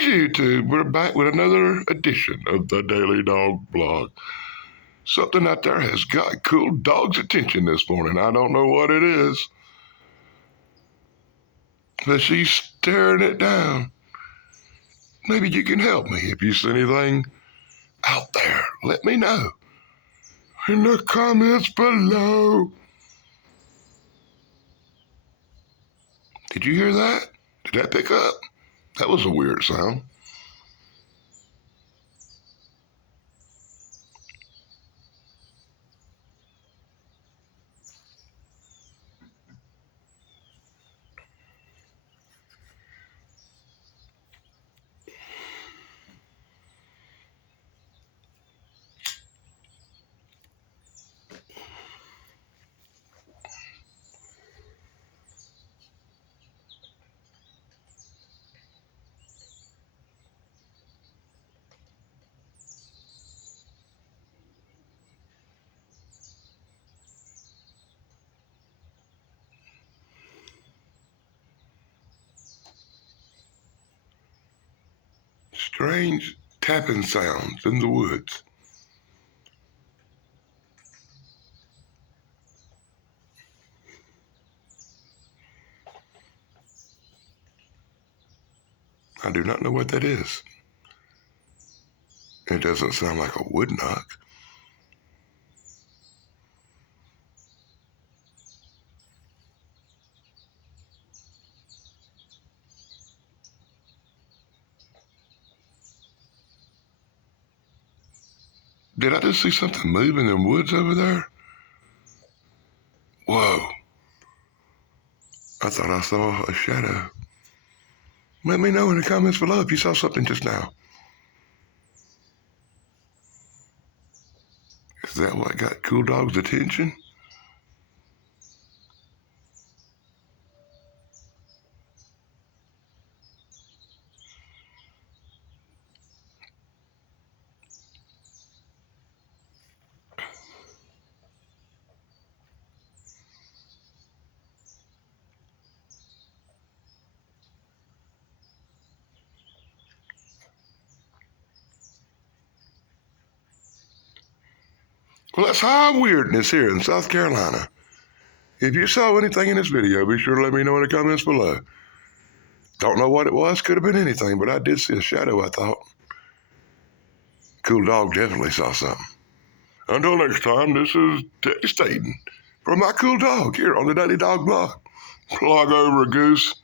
Greetings, YouTube. We're back with another edition of the Daily Dog Blog. Something out there has got cool dog's attention this morning. I don't know what it is, but she's staring it down. Maybe you can help me. If you see anything out there, let me know in the comments below. Did you hear that? Did that pick up? That was a weird sound. Strange tapping sounds in the woods. I do not know what that is. It doesn't sound like a wood knock. Did I just see something move in them woods over there? Whoa. I thought I saw a shadow. Let me know in the comments below if you saw something just now. Is that what got Cool Dog's attention? Well, that's high weirdness here in South Carolina. If you saw anything in this video, be sure to let me know in the comments below. Don't know what it was, could have been anything, but I did see a shadow, I thought. Cool Dog definitely saw something. Until next time, this is Teddy Staten from my Cool Dog here on the Daily Dog Blog. Blog over, Goose.